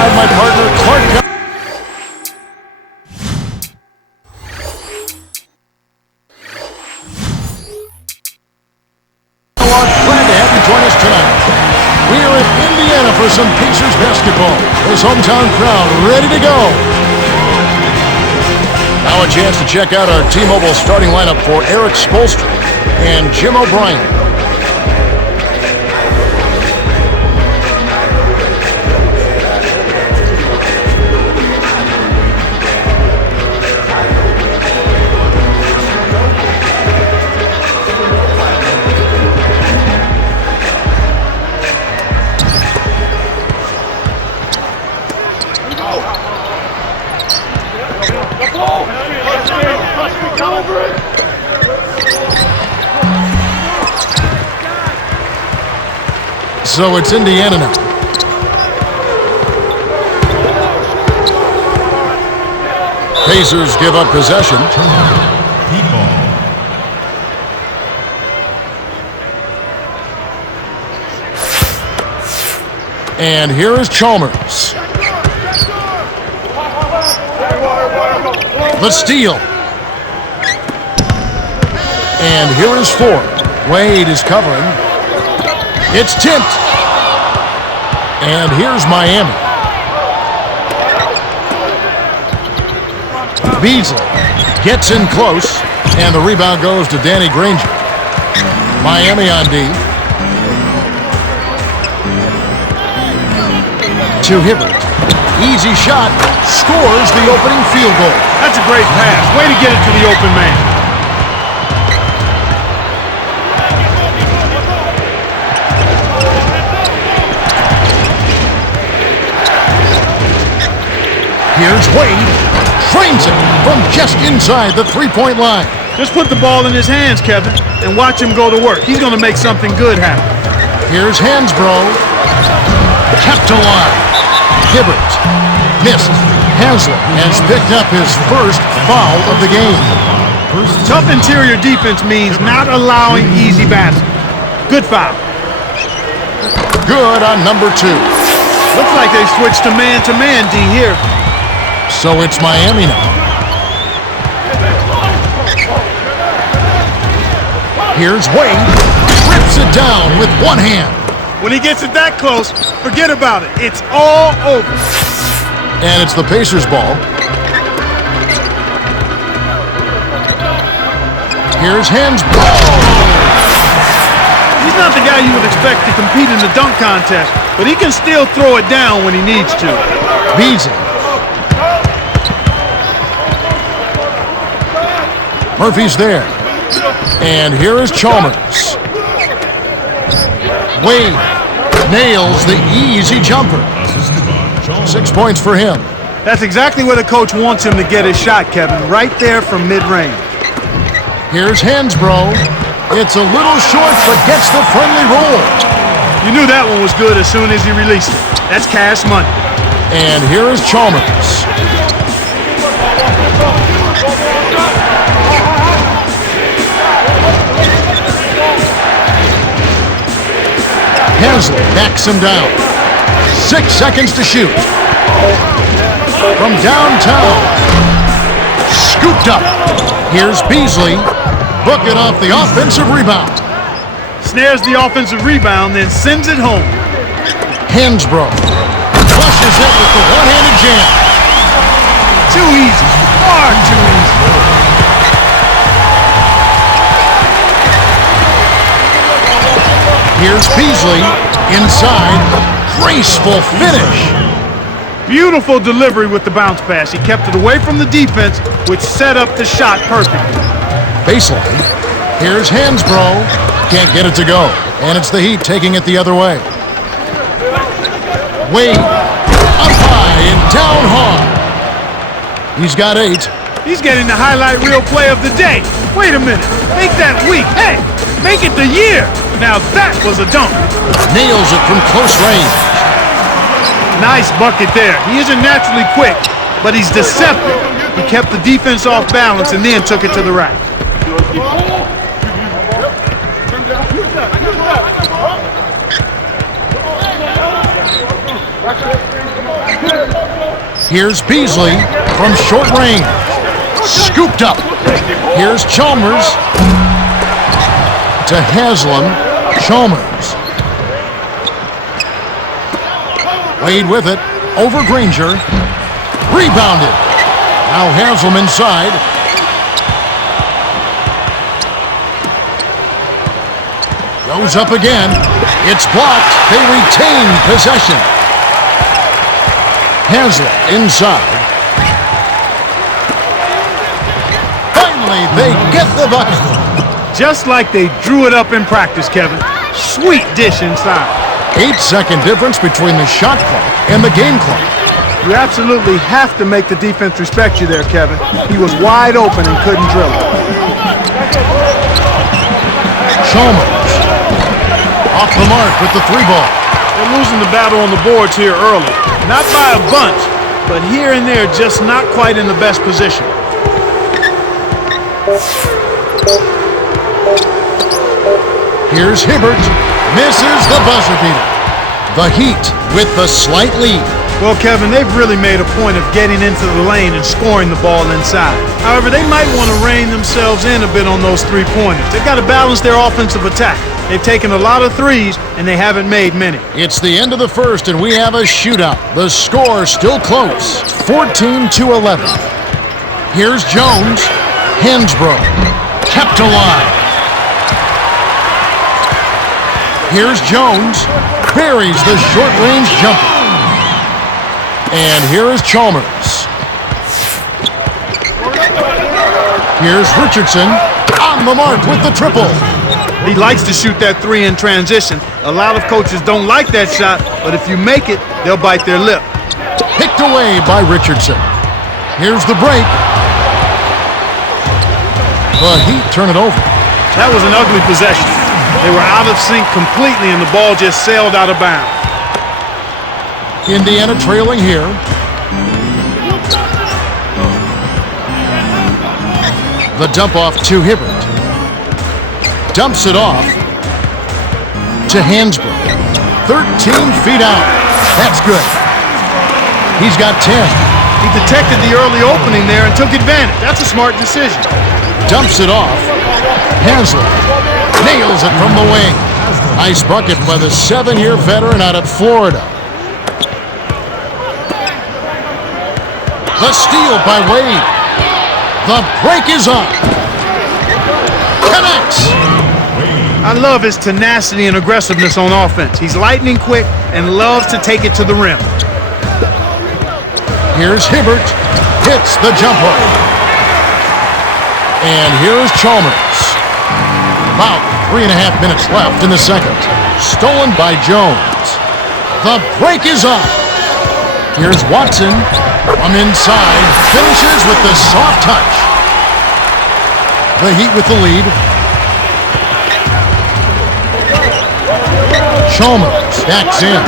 My partner, Clark. Glad to have you join us tonight. We are in Indiana for some Pacers basketball. This hometown crowd ready to go. Now a chance to check out our T-Mobile starting lineup for Eric Spoelstra and Jim O'Brien. So it's Indiana now. Pacers give up possession. And here is Chalmers. The steal. And here is Ford. Wade is covering. It's tipped. And here's Miami. Beasley gets in close. And the rebound goes to Danny Granger. Miami on D. To Hibbert. Easy shot. Scores the opening field goal. That's a great pass. Way to get it to the open man. Here's Wade. Trains it from just inside the three-point line. Just put the ball in his hands, Kevin, and watch him go to work. He's going to make something good happen. Here's Hansbrough. Kept alive. Hibbert. Missed. Haslem has picked up his first foul of the game. Tough interior defense means not allowing easy baskets. Good foul. Good on number 2. Looks like they switched to man D here. So it's Miami now. Here's Wade. Rips it down with one hand. When he gets it that close, forget about it. It's all over. And it's the Pacers' ball. Here's Hansbrough. He's not the guy you would expect to compete in the dunk contest, but he can still throw it down when he needs to. Beasley. Murphy's there. And here is Chalmers. Wade nails the easy jumper. 6 points for him. That's exactly where the coach wants him to get his shot, Kevin. Right there from mid-range. Here's Hansbrough. It's a little short, but gets the friendly roll. You knew that one was good as soon as he released it. That's cash money. And here is Chalmers. Haslem backs him down. 6 seconds to shoot. From downtown. Scooped up. Here's Beasley. Booking off the offensive rebound. Snares the offensive rebound, then sends it home. Hansbrough. Flushes it with the one-handed jam. Too easy. Far too easy. Here's Beasley. Inside. Graceful finish. Beautiful delivery with the bounce pass. He kept it away from the defense, which set up the shot perfectly. Baseline. Here's Hansbrough. Can't get it to go. And it's the Heat taking it the other way. Wade. Up high and down hard. He's got 8. He's getting the highlight reel play of the day. Wait a minute. Make that week. Hey, make it the year. Now that was a dunk. Nails it from close range. Nice bucket there. He isn't naturally quick, but he's deceptive. He kept the defense off balance and then took it to the rack. Here's Beasley from short range. Scooped up. Here's Chalmers to Haslam. Chalmers. Wade with it. Over Granger. Rebounded. Now Haslam inside. Goes up again. It's blocked. They retain possession. Haslam inside. Finally, they get the bucket. Just like they drew it up in practice, Kevin. Sweet dish inside. 8-second difference between the shot clock and the game clock. You absolutely have to make the defense respect you there, Kevin. He was wide open and couldn't drill it. Chalmers off the mark with the 3-ball. They're losing the battle on the boards here early. Not by a bunch, but here and there just not quite in the best position. Here's Hibbert. Misses the buzzer beater. The Heat with the slight lead. Well, Kevin, they've really made a point of getting into the lane and scoring the ball inside. However, they might want to rein themselves in a bit on those three-pointers. They've got to balance their offensive attack. They've taken a lot of threes, and they haven't made many. It's the end of the first, and we have a shootout. The score still close, 14-11. Here's Jones. Hansbrough kept alive. Here's Jones. Buries the short-range jumper. And here is Chalmers. Here's Richardson on the mark with the triple. He likes to shoot that three in transition. A lot of coaches don't like that shot, but if you make it, they'll bite their lip. Picked away by Richardson. Here's the break. The Heat turn it over. That was an ugly possession. They were out of sync completely, and the ball just sailed out of bounds. Indiana trailing here. The dump off to Hibbert. Dumps it off to Hansbrough. 13 feet out. That's good. He's got 10. He detected the early opening there and took advantage. That's a smart decision. Dumps it off. Haslam nails it from the wing. Nice bucket by the 7-year veteran out of Florida. The steal by Wade. The break is up. Connects. I love his tenacity and aggressiveness on offense. He's lightning quick and loves to take it to the rim. Here's Hibbert. Hits the jumper. And here's Chalmers. About 3.5 minutes left in the second. Stolen by Jones. The break is up. Here's Watson. From inside. Finishes with the soft touch. The Heat with the lead. Chalmers backs in.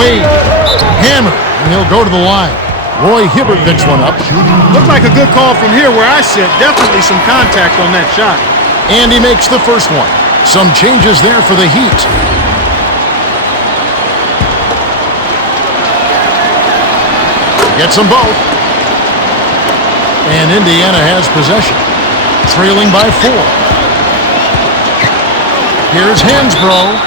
Wade. Hammer. And he'll go to the line. Roy Hibbert picks one up. Looked like a good call from here where I sit. Definitely some contact on that shot. And he makes the first one. Some changes there for the Heat. Gets them both. And Indiana has possession. Trailing by 4. Here's Hansbrough.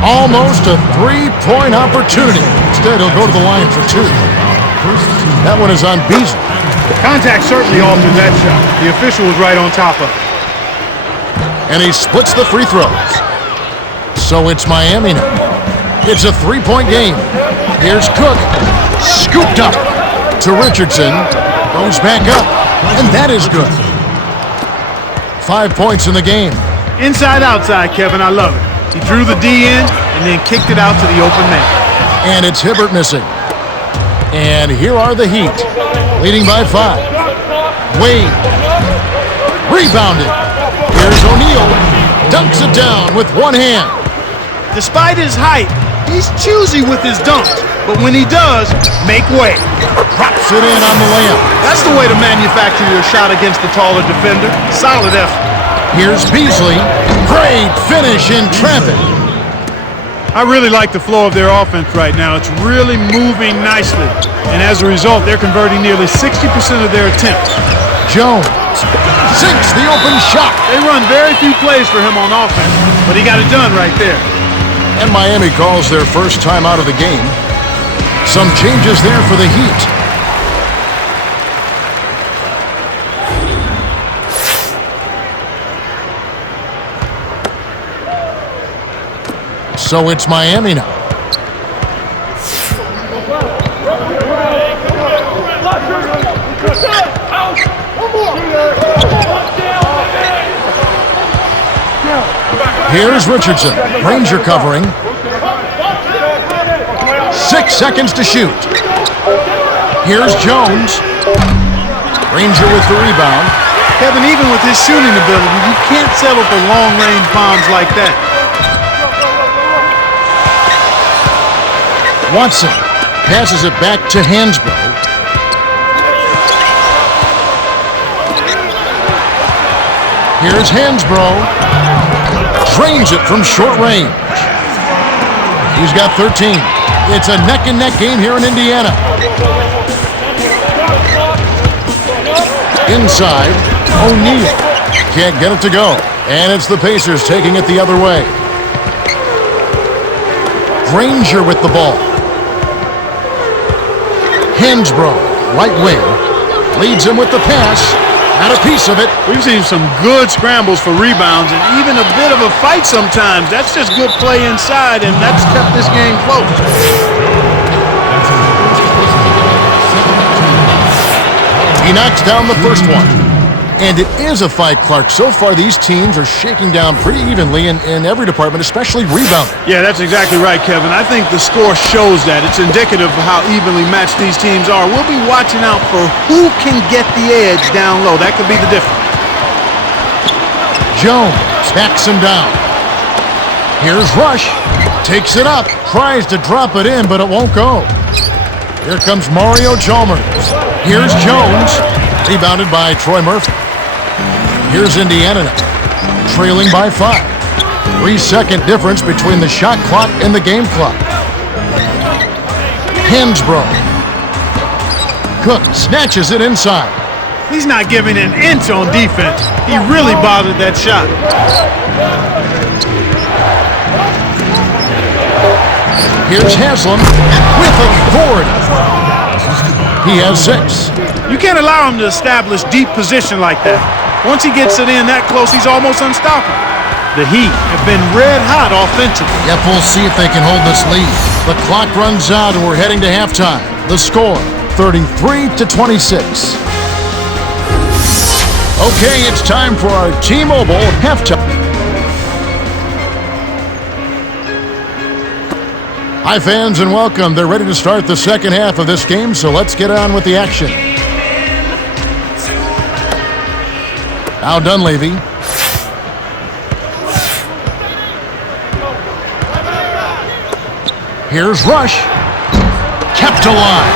Almost a 3-point opportunity. Instead, he'll go to the line for 2. That one is on Beasley. Contact certainly altered that shot. The official was right on top of it. And he splits the free throws. So it's Miami now. It's a 3-point game. Here's Cook. Scooped up to Richardson. Goes back up. And that is good. 5 points in the game. Inside, outside, Kevin. I love it. He drew the D in and then kicked it out to the open man. And it's Hibbert missing. And here are the Heat, leading by 5. Wade. Rebounded. Here's O'Neal. Dunks it down with one hand. Despite his height, he's choosy with his dunks. But when he does, make way. Drops it in on the layup. That's the way to manufacture your shot against the taller defender. Solid effort. Here's Beasley. Great finish in traffic. I really like the flow of their offense right now. It's really moving nicely. And as a result, they're converting nearly 60% of their attempts. Jones sinks the open shot. They run very few plays for him on offense, but he got it done right there. And Miami calls their first time out of the game. Some changes there for the Heat. So it's Miami now. Here's Richardson. Ranger covering. 6 seconds to shoot. Here's Jones. Ranger with the rebound. Kevin, even with his shooting ability, you can't settle for long-range bombs like that. Watson passes it back to Hansbrough. Here's Hansbrough. Drains it from short range. He's got 13. It's a neck-and-neck game here in Indiana. Inside, O'Neal. Can't get it to go. And it's the Pacers taking it the other way. Granger with the ball. Hansbrough, right wing, leads him with the pass. Not a piece of it. We've seen some good scrambles for rebounds and even a bit of a fight sometimes. That's just good play inside, and that's kept this game close. He knocks down the first one. And it is a fight, Clark. So far, these teams are shaking down pretty evenly in every department, especially rebounding. Yeah, that's exactly right, Kevin. I think the score shows that. It's indicative of how evenly matched these teams are. We'll be watching out for who can get the edge down low. That could be the difference. Jones backs him down. Here's Rush. Takes it up. Tries to drop it in, but it won't go. Here comes Mario Chalmers. Here's Jones. Rebounded by Troy Murphy. Here's Indiana now, trailing by 5. 3-second difference between the shot clock and the game clock. Hansbrough. Cook snatches it inside. He's not giving an inch on defense. He really bothered that shot. Here's Haslam with authority. He has 6. You can't allow him to establish deep position like that. Once he gets it in that close, he's almost unstoppable. The Heat have been red hot offensively. Yep, we'll see if they can hold this lead. The clock runs out and we're heading to halftime. The score, 33-26. Okay, it's time for our T-Mobile halftime. Hi, fans, and welcome. They're ready to start the second half of this game, so let's get on with the action. Now Dunleavy. Here's Rush. Kept alive.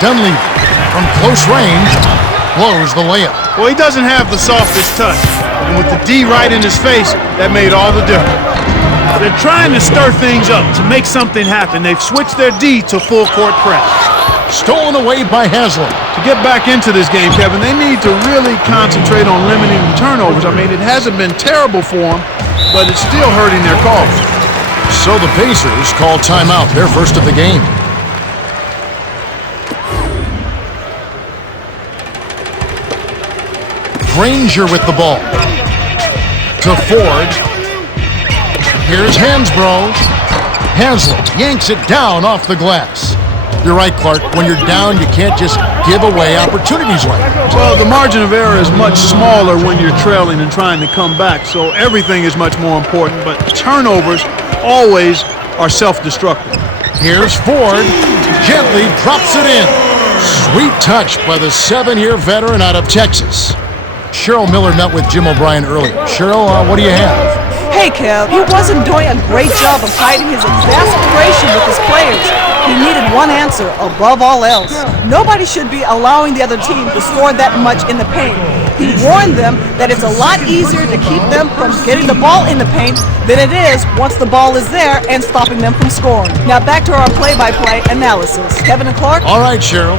Dunleavy from close range blows the layup. Well, he doesn't have the softest touch. And with the D right in his face, that made all the difference. They're trying to stir things up to make something happen. They've switched their D to full court press. Stolen away by Haslam. To get back into this game, Kevin, they need to really concentrate on limiting the turnovers. I mean, it hasn't been terrible for them, but it's still hurting their cause. So the Pacers call timeout, their first of the game. Granger with the ball. To Ford. Here's Hansbrough. Haslam yanks it down off the glass. You're right, Clark. When you're down, you can't just give away opportunities like that. Well, the margin of error is much smaller when you're trailing and trying to come back, so everything is much more important, but turnovers always are self-destructive. Here's Ford. Gently drops it in. Sweet touch by the 7-year veteran out of Texas. Cheryl Miller met with Jim O'Brien earlier. Cheryl, what do you have? Hey, Kev, he wasn't doing a great job of hiding his exasperation with his players. He needed one answer above all else. Nobody should be allowing the other team to score that much in the paint. He warned them that it's a lot easier to keep them from getting the ball in the paint than it is once the ball is there and stopping them from scoring. Now back to our play-by-play analysis. Kevin and Clark? All right, Cheryl.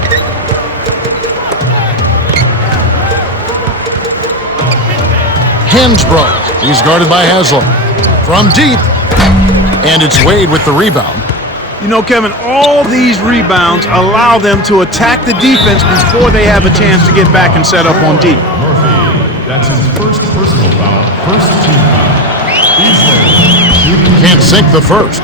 Hensbrough. He's guarded by Haslam. From deep. And it's Wade with the rebound. You know, Kevin, all these rebounds allow them to attack the defense before they have a chance to get back and set up on deep. Murphy, that's his first personal foul, first team foul. Can't sink the first.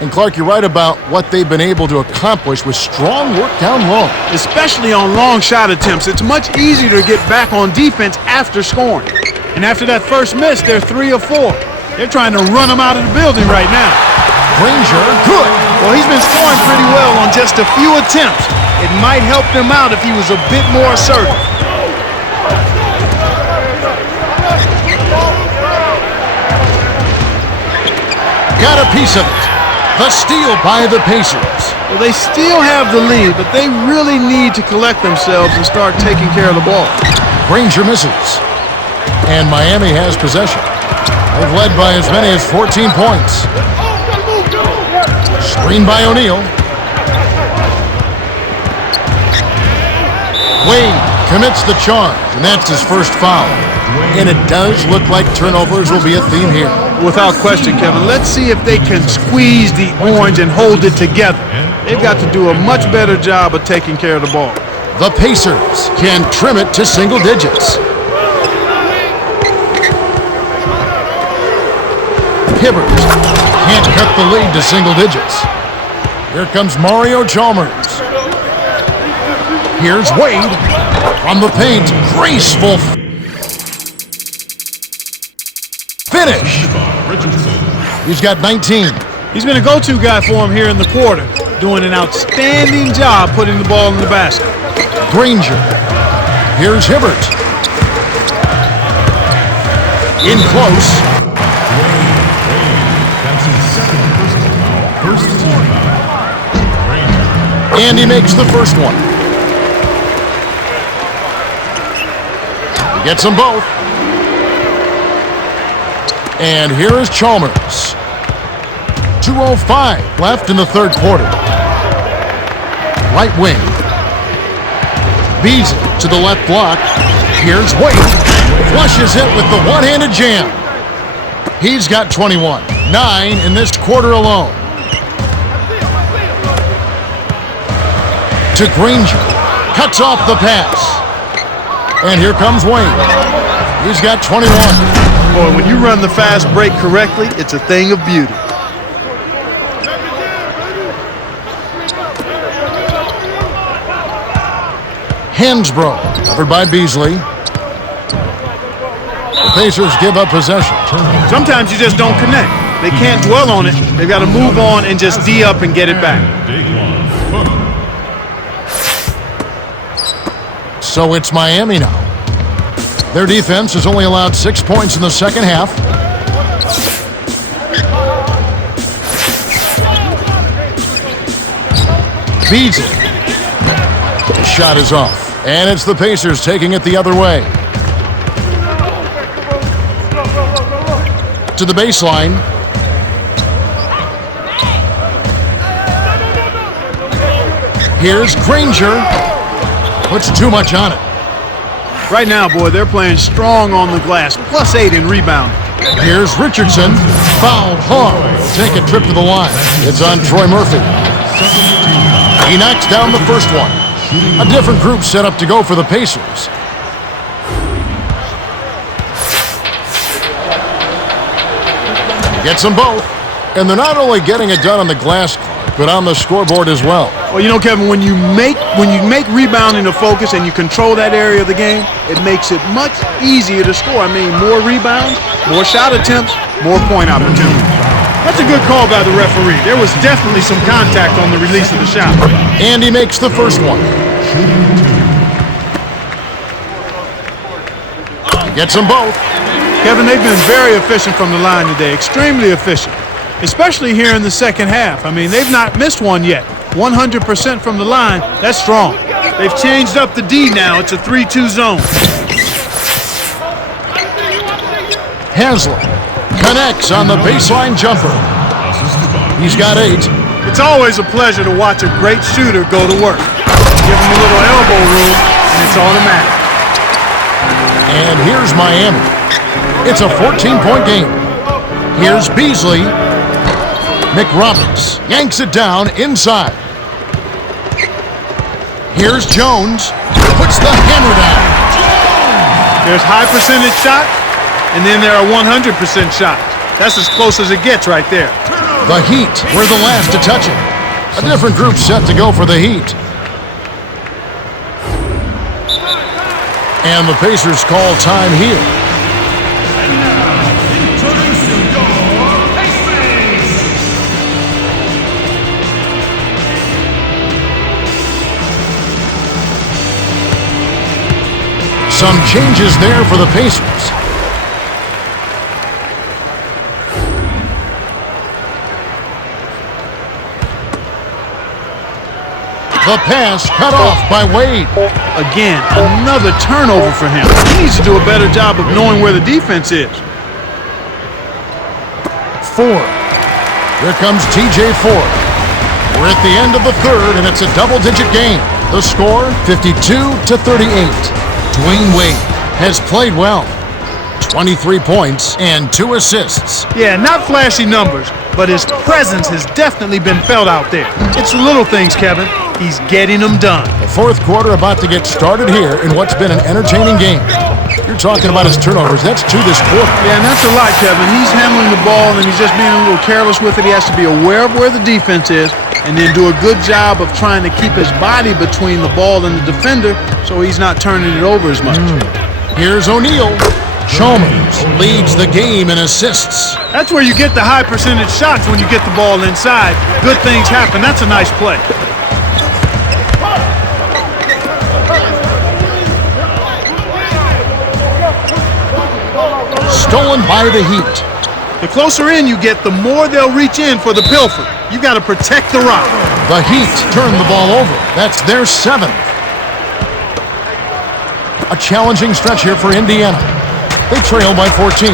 And Clark, you're right about what they've been able to accomplish with strong work down low. Especially on long shot attempts, it's much easier to get back on defense after scoring. And after that first miss, they're 3 of 4. They're trying to run them out of the building right now. Granger, good. Well, he's been scoring pretty well on just a few attempts. It might help them out if he was a bit more assertive. Got a piece of it. The steal by the Pacers. Well, they still have the lead, but they really need to collect themselves and start taking care of the ball. Granger misses. And Miami has possession. They've led by as many as 14 points. Screen by O'Neal. Wade commits the charge, and that's his first foul. And it does look like turnovers will be a theme here. Without question, Kevin. Let's see if they can squeeze the orange and hold it together. They've got to do a much better job of taking care of the ball. The Pacers can trim it to single digits. Hibbert can't cut the lead to single digits. Here comes Mario Chalmers. Here's Wade from the paint. Graceful finish. He's got 19. He's been a go-to guy for him here in the quarter, doing an outstanding job putting the ball in the basket. Granger. Here's Hibbert. In close. And he makes the first one. He gets them both. And here is Chalmers. 2:05 left in the third quarter. Right wing. Beasley to the left block. Here's Wade. Flushes it with the one-handed jam. He's got 21. 9 in this quarter alone. To Granger. Cuts off the pass. And here comes Wayne. He's got 21. Boy, when you run the fast break correctly, it's a thing of beauty. Hensbrough, covered by Beasley. The Pacers give up possession. Sometimes you just don't connect. They can't dwell on it. They've got to move on and just D up and get it back. So it's Miami now. Their defense has only allowed 6 points in the second half. Beasley. The shot is off. And it's the Pacers taking it the other way. To the baseline. Here's Granger. Puts too much on it. Right now, boy, they're playing strong on the glass. +8 in rebound. Here's Richardson. Fouled hard. Take a trip to the line. It's on Troy Murphy. He knocks down the first one. A different group set up to go for the Pacers. He gets them both. And they're not only getting it done on the glass court, but on the scoreboard as well. Well, you know, Kevin, when you make rebounding a focus and you control that area of the game, it makes it much easier to score. I mean, more rebounds, more shot attempts, more point opportunities. That's a good call by the referee. There was definitely some contact on the release of the shot. And he makes the first one. He gets them both. Kevin, they've been very efficient from the line today, extremely efficient, especially here in the second half. I mean, they've not missed one yet. 100% from the line, that's strong. They've changed up the D now. It's a 3-2 zone. Haslem connects on the baseline jumper. He's got 8. It's always a pleasure to watch a great shooter go to work. Give him a little elbow room, and it's automatic. And here's Miami. It's a 14-point game. Here's Beasley. McRoberts yanks it down inside. Here's Jones. Puts the hammer down. There's high percentage shots, and then there are 100% shots. That's as close as it gets right there. The Heat were the last to touch it. A different group set to go for the Heat. And the Pacers call time here. Some changes there for the Pacers. The pass cut off by Wade. Again, another turnover for him. He needs to do a better job of knowing where the defense is. 4. Here comes TJ Ford. We're at the end of the third, and it's a double-digit game. The score, 52-38. Dwade Wade has played well. 23 points and 2 assists. Yeah, not flashy numbers, but his presence has definitely been felt out there. It's the little things, Kevin. He's getting them done. The fourth quarter about to get started here in what's been an entertaining game. You're talking about his turnovers. That's 2 this quarter. Yeah, and that's a lot, Kevin. He's handling the ball, and he's just being a little careless with it. He has to be aware of where the defense is and then do a good job of trying to keep his body between the ball and the defender so he's not turning it over as much. Here's O'Neal. Chalmers leads the game in assists. That's where you get the high percentage shots when you get the ball inside. Good things happen. That's a nice play. Stolen by the Heat. The closer in you get, the more they'll reach in for the pilfer. You got to protect the rock. The Heat turn the ball over. That's their 7th. A challenging stretch here for Indiana. They trail by 14.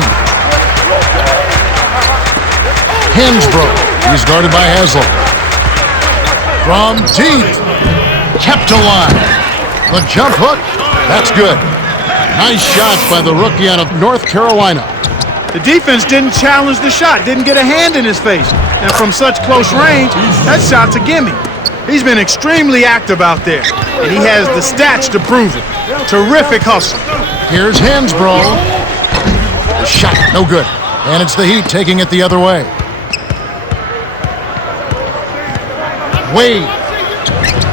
Hansbrough. He's guarded by Haslem. From deep. Kept alive. The jump hook. That's good. Nice shot by the rookie out of North Carolina. The defense didn't challenge the shot, didn't get a hand in his face. And from such close range, that shot's a gimme. He's been extremely active out there, and he has the stats to prove it. Terrific hustle. Here's Hansbrough. The shot, no good. And it's the Heat taking it the other way. Wade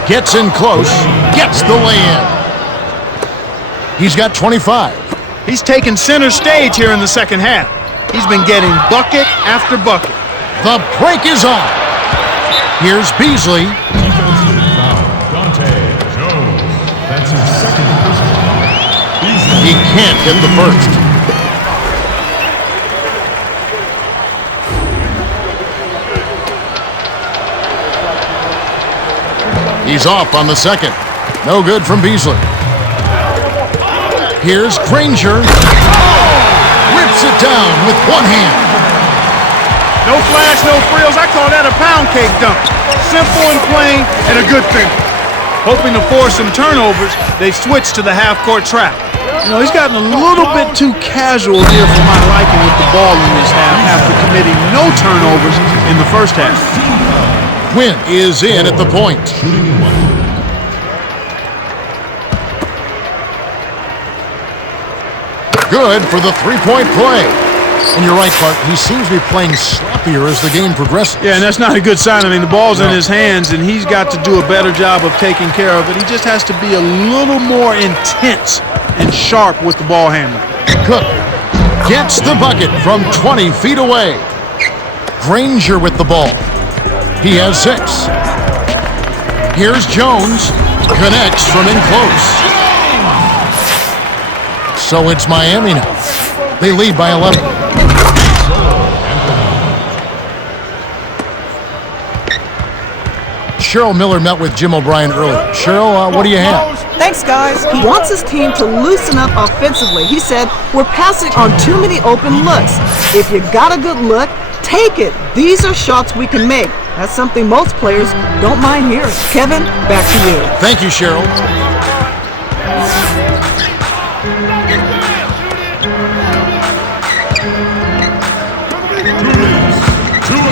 gets in close, gets the lay-in. He's got 25. He's taken center stage here in the second half. He's been getting bucket after bucket. The break is on. Here's Beasley. Defensive foul. Dante Jones. That's his second personal foul. Beasley. He can't get the first. He's off on the second. No good from Beasley. Here's Granger. Rips it down with one hand. No flash, no frills. I call that a pound cake dunk. Simple and plain and a good finish. Hoping to force some turnovers, they've switched to the half-court trap. You know, he's gotten a little bit too casual here for my liking with the ball in this half after committing no turnovers in the first half. Quinn is in at the point. Good for the three-point play. And you're right, Clark. He seems to be playing sloppier as the game progresses. Yeah, and that's not a good sign. I mean, the ball's in his hands, and he's got to do a better job of taking care of it. He just has to be a little more intense and sharp with the ball handling. Cook gets the bucket from 20 feet away. Granger with the ball. He has 6. Here's Jones. Connects from in close. So it's Miami now. They lead by 11. Cheryl Miller met with Jim O'Brien earlier. Cheryl, what do you have? Thanks, guys. He wants his team to loosen up offensively. He said, we're passing on too many open looks. If you got a good look, take it. These are shots we can make. That's something most players don't mind hearing. Kevin, back to you. Thank you, Cheryl.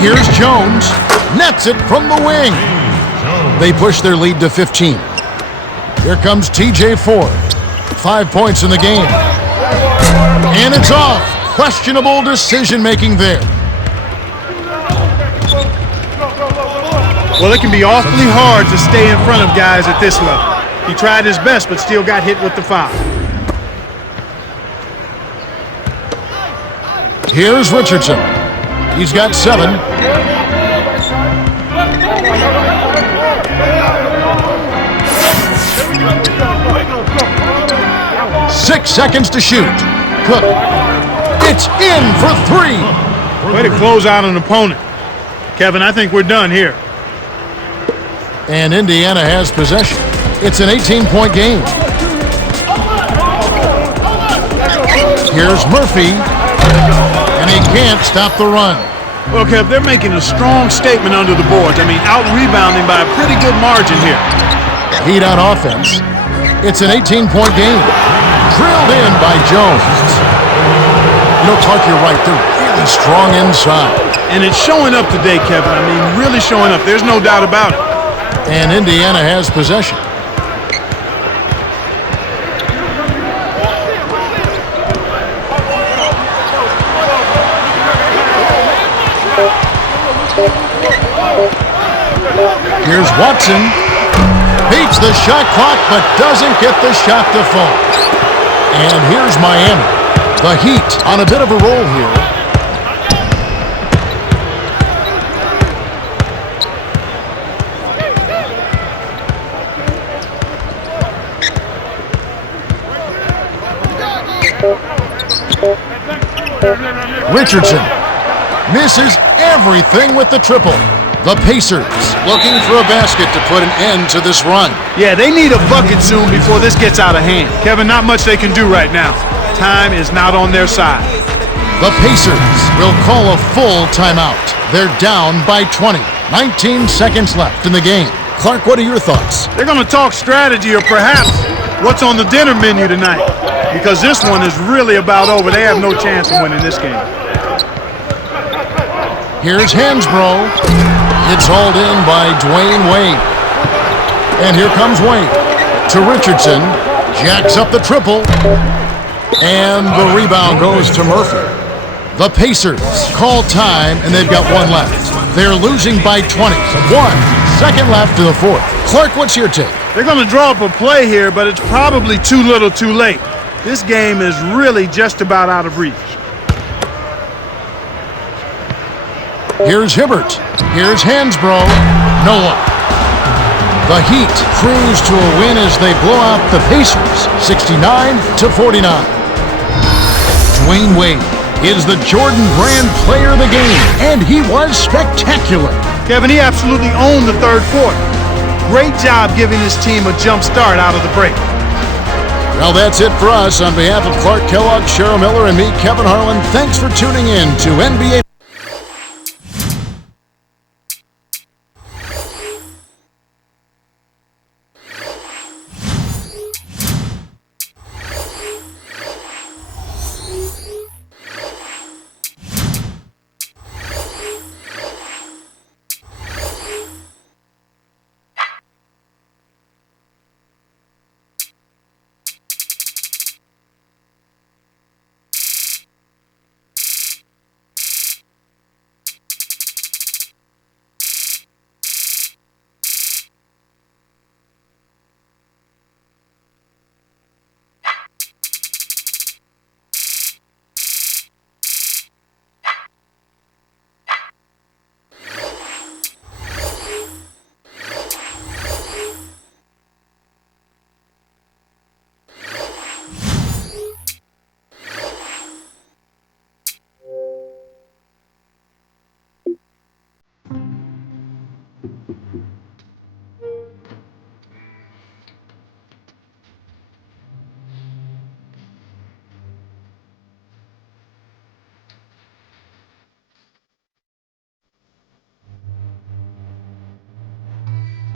Here's Jones. Nets it from the wing. They push their lead to 15. Here comes TJ Ford. 5 points in the game. And it's off. Questionable decision-making there. Well, it can be awfully hard to stay in front of guys at this level. He tried his best, but still got hit with the foul. Here's Richardson. He's got 7. 6 seconds to shoot. Cook. It's in for 3. Way to close out an opponent. Kevin, I think we're done here. And Indiana has possession. It's an 18-point game. Here's Murphy. And he can't stop the run. Well, Kev, they're making a strong statement under the boards. I mean, out-rebounding by a pretty good margin here. Heat on offense. It's an 18-point game. Drilled in by Jones. You know, Clark, you're right. They're really strong inside. And it's showing up today, Kevin. I mean, really showing up. There's no doubt about it. And Indiana has possession. Here's Watson. Beats the shot clock, but doesn't get the shot to fall. And here's Miami. The Heat on a bit of a roll here. Richardson misses everything with the triple. The Pacers looking for a basket to put an end to this run. Yeah, they need a bucket soon before this gets out of hand. Kevin, not much they can do right now. Time is not on their side. The Pacers will call a full timeout. They're down by 20. 19 seconds left in the game. Clark, what are your thoughts? They're going to talk strategy or perhaps what's on the dinner menu tonight. Because this one is really about over. They have no chance of winning this game. Here's Hansbrough. It's hauled in by Dwayne Wade. And here comes Wade to Richardson. Jacks up the triple. And the rebound goes to Murphy. The Pacers call time, and they've got 1 left. They're losing by 20. 1 second left to the 4th. Clark, what's your take? They're going to draw up a play here, but it's probably too little too late. This game is really just about out of reach. Here's Hibbert. Here's Hansbrough. No one. The Heat cruise to a win as they blow out the Pacers, 69-49. Dwayne Wade is the Jordan Brand player of the game, and he was spectacular. Kevin, he absolutely owned the third quarter. Great job giving his team a jump start out of the break. Well, that's it for us. On behalf of Clark Kellogg, Cheryl Miller, and me, Kevin Harlan, thanks for tuning in to NBA.